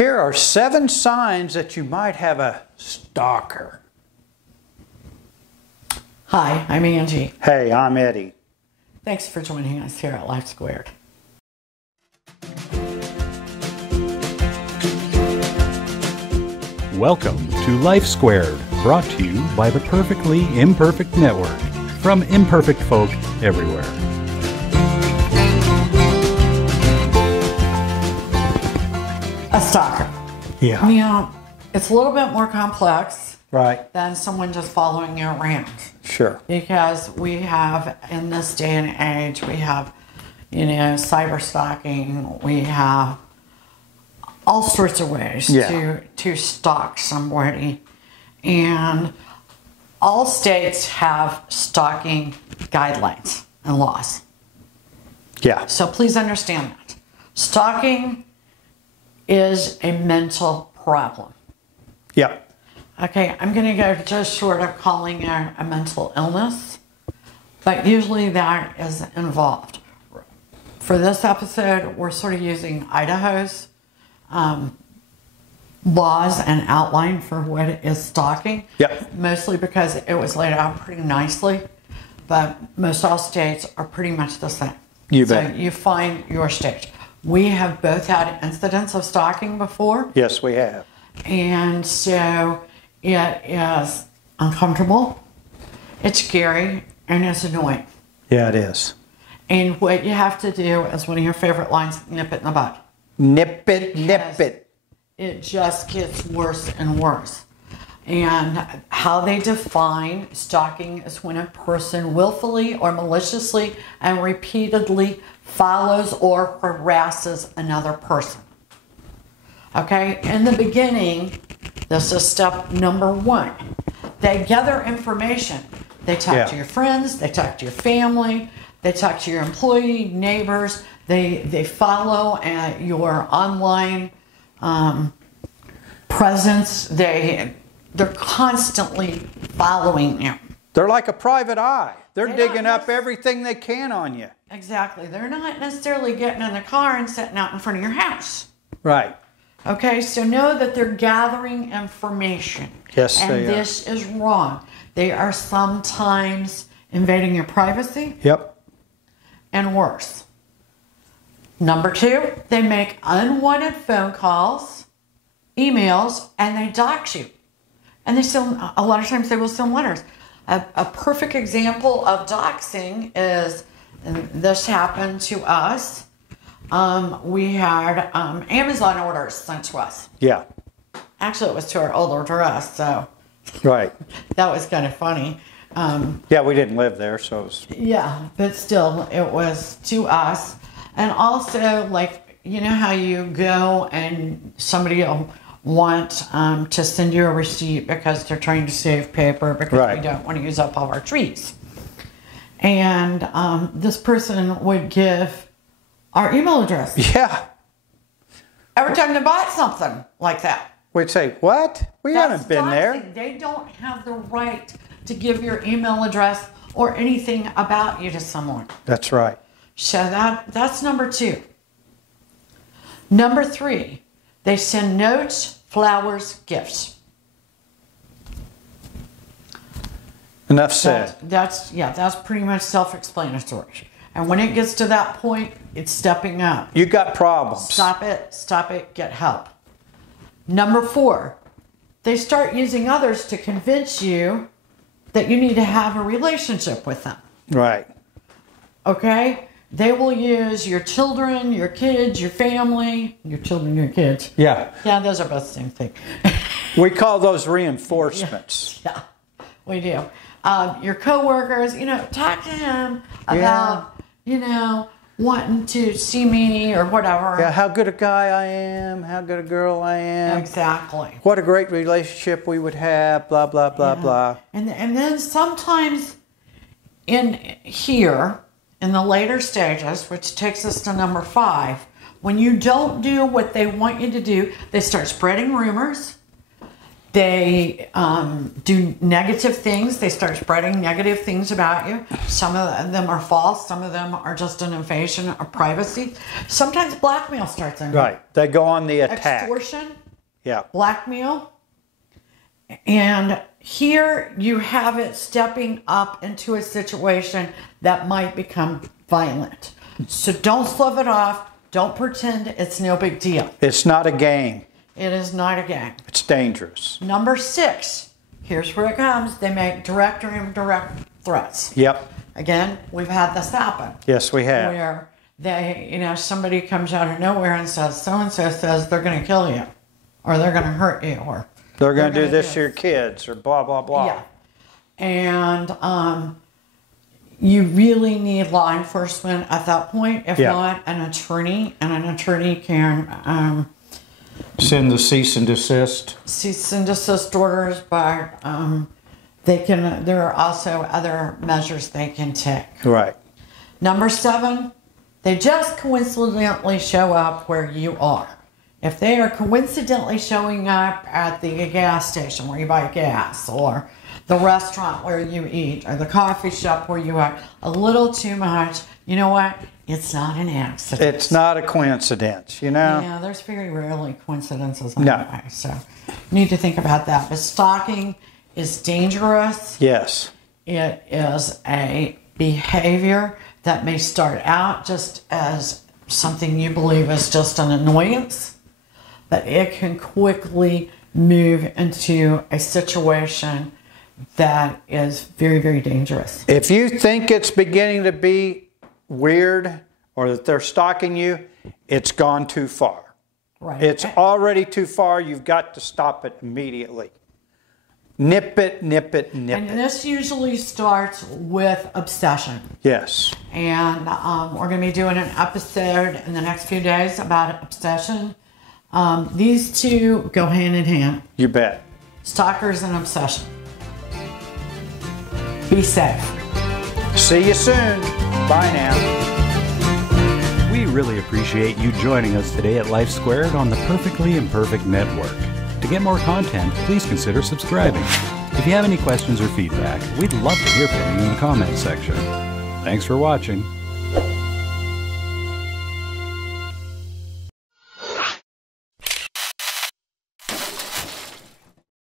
Here are 7 signs that you might have a stalker. Hi, I'm Angie. Hey, I'm Eddie. Thanks for joining us here at Life Squared. Welcome to Life Squared, brought to you by the Perfectly Imperfect Network, from imperfect folk everywhere. A stalker. Yeah. Now, it's a little bit more complex Right. than someone just following you around. Sure. Because we have, in this day and age, we have, cyber stalking, we have all sorts of ways to stalk somebody. And all states have stalking guidelines and laws. Yeah. So please understand that. Stalking is a mental problem. Yep. Okay, I'm going to go just short of calling it a mental illness, but usually that is involved. For this episode, we're sort of using Idaho's laws and outline for what is stalking. Yep. Mostly because it was laid out pretty nicely, but most all states are pretty much the same. You so bet. you find your state. We have both had incidents of stalking before. Yes, we have. And so it is uncomfortable, it's scary, and it's annoying. Yeah, it is. And what you have to do is one of your favorite lines, nip it in the bud. Nip it, nip it. It just gets worse and worse. And how they define stalking is when a person willfully or maliciously and repeatedly follows or harasses another person. Okay, in the beginning, this is step number 1. They gather information. They talk to your friends, they talk to your family, they talk to your employee, neighbors, they follow your online presence. They're constantly following you. They're like a private eye. They're They digging don't up everything they can on you. Exactly. They're not necessarily getting in the car and sitting out in front of your house. Right. Okay, so know that they're gathering information. Yes, and they are. this is wrong. They are sometimes invading your privacy Yep. and worse. Number 2, they make unwanted phone calls, emails, and they dox you. And they still, a lot of times they will send letters. A perfect example of doxing is, and this happened to us, we had Amazon orders sent to us. Yeah. Actually, it was to our old address, so Right. that was kind of funny. Yeah, we didn't live there, so it was... Yeah, but still, it was to us. And also, like, you know how you go and somebody will want to send you a receipt because they're trying to save paper because we don't want to use up all our trees. And this person would give our email address. Yeah. Every time they bought something like that. We'd say, what? We haven't been there. Doxing. They don't have the right to give your email address or anything about you to someone. That's right. So that's number 2. Number 3, they send notes, flowers, gifts. Enough said. That's pretty much self-explanatory. And when it gets to that point, it's stepping up. You got problems. Stop it, get help. Number 4, they start using others to convince you that you need to have a relationship with them. Right. Okay? They will use your children, your kids, your family, your children, your kids. Yeah. Yeah, those are both the same thing. We call those reinforcements. Yeah, we do. Your coworkers, talk to him about, wanting to see me or whatever. Yeah, how good a guy I am, how good a girl I am. Exactly. What a great relationship we would have, blah, blah, blah, blah. And then sometimes in the later stages, which takes us to number 5, when you don't do what they want you to do, they start spreading rumors They do negative things. They start spreading negative things about you. Some of them are false. Some of them are just an invasion of privacy. Sometimes blackmail starts in. Right. They go on the attack. Extortion. Yeah. Blackmail. And here you have it stepping up into a situation that might become violent. So don't slough it off. Don't pretend it's no big deal. It's not a game. It is not a game. It's dangerous. Number 6, here's where it comes. They make direct or indirect threats. Yep. Again, we've had this happen. Yes, we have. Where they, somebody comes out of nowhere and says, so-and-so says they're going to kill you, or they're going to hurt you, or they're going to do this to your kids, or blah, blah, blah. Yeah. And you really need law enforcement at that point, if not an attorney, and an attorney can send the cease and desist. Cease and desist orders, but there are also other measures they can take. Right. Number 7, they just coincidentally show up where you are. If they are coincidentally showing up at the gas station where you buy gas, or the restaurant where you eat, or the coffee shop where you are, a little too much, you know what? It's not an accident. It's not a coincidence, Yeah, there's very rarely coincidences No. anyway, so you need to think about that. But stalking is dangerous. Yes. It is a behavior that may start out just as something you believe is just an annoyance, but it can quickly move into a situation that is very, very dangerous. If you think it's beginning to be weird or that they're stalking you, it's gone too far. Right. It's already too far. You've got to stop it immediately. Nip it, nip it, nip it. And this usually starts with obsession. Yes. And we're going to be doing an episode in the next few days about obsession. These two go hand in hand. You bet. Stalkers and obsession. Be safe. See you soon. Bye now. We really appreciate you joining us today at Life Squared on the Perfectly Imperfect Network. To get more content, please consider subscribing. If you have any questions or feedback, we'd love to hear from you in the comments section. Thanks for watching.